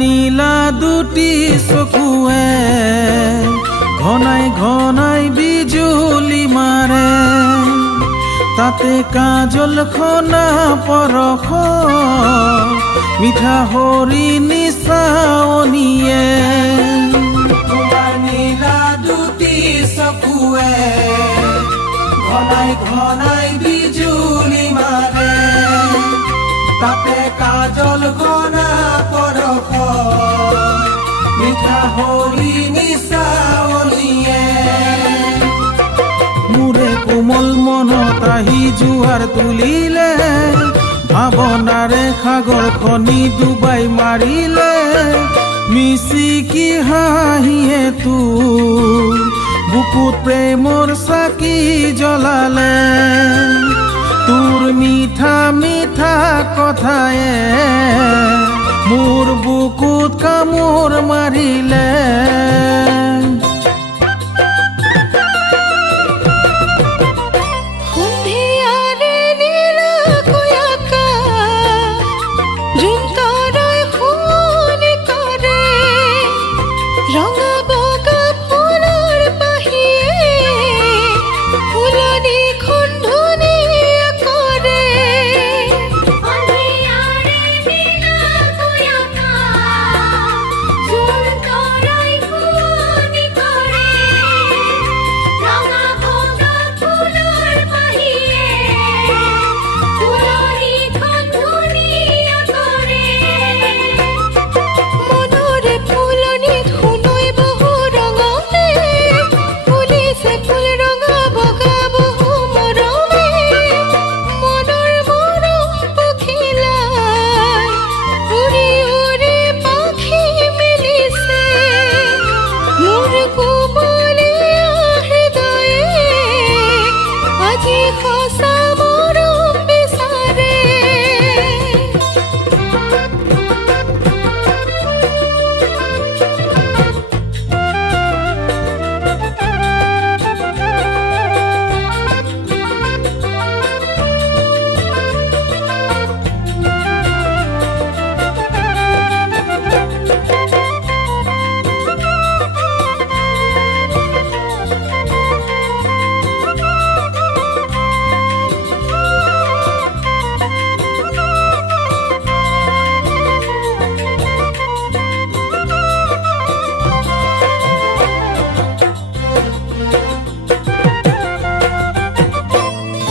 নীলা দুটি চকুৱে ঘনাই ঘনাই বিজুলি মাৰে তাতে কাজল খনা পৰখ মিঠা হৰি নিচাৱনীয়ে তোমাৰ নীলা দুটি চকুৱে ঘনাই ঘনাই বিজুলি মাৰে তাতে কাজল ঘনা পৰখ মিঠা হৰি নিচাৱলীয়ে মোৰে কোমল মনত আহি জোৱাৰ তুলিলে ভাৱনাৰে সাগৰ খনি ডুবাই মাৰিলে মিচিকি হাঁহিয়ে তোৰ বুকুত প্ৰেমৰ চাকি জ্বলালে তোৰ মিঠা মিঠা কথায়ে মোৰ বুকুত কামোৰ মাৰিলে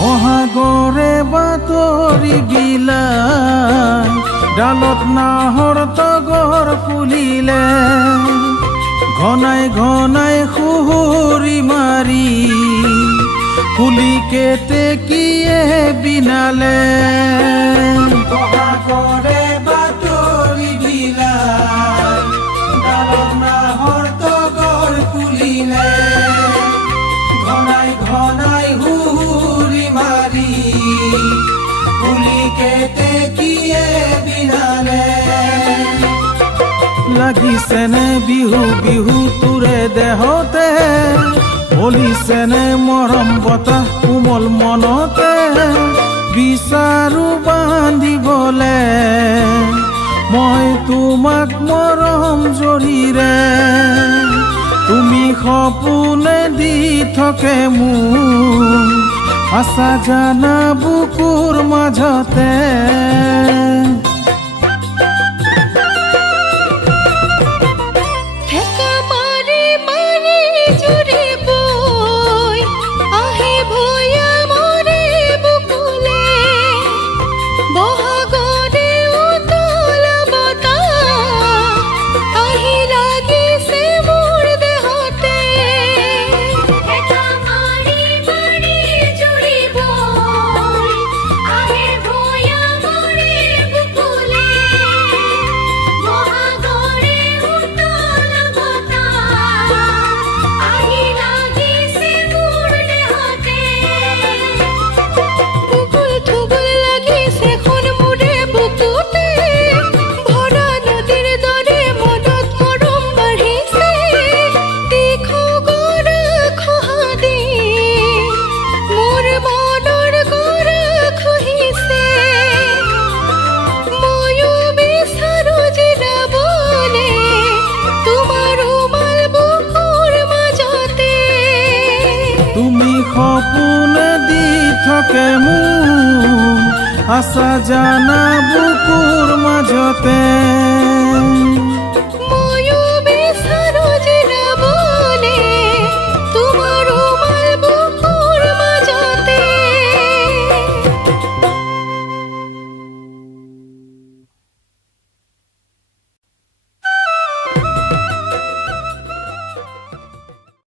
বহাগৰে বাতৰি বিলাই ডালত নাহৰ তগৰ ফুলিলে ঘনাই ঘনাই সুহুৰি মাৰি কুলি কেতেকীয়ে বিনালে বহাগৰে বাতৰি বিলাই ডালত নাহৰ তগৰ ফুলিলে ঘনাই ঘনাই হুহুৰি মাৰি কুলি কেতেকীয়ে বিনালে লাগিছেনে বিহু বিহু তোৰে দেহতে বলিছেনে মৰম বতাহ কোমল মনতে বিচাৰো বান্ধিবলে মই তোমাক মৰম জৰিৰে তুমি সপোনে দি থাকে মোক আশা জানা বুকুৰ মাজতে তুমি সপোনে দি থাকে মোক আশা জানা বুকুৰ মাজতে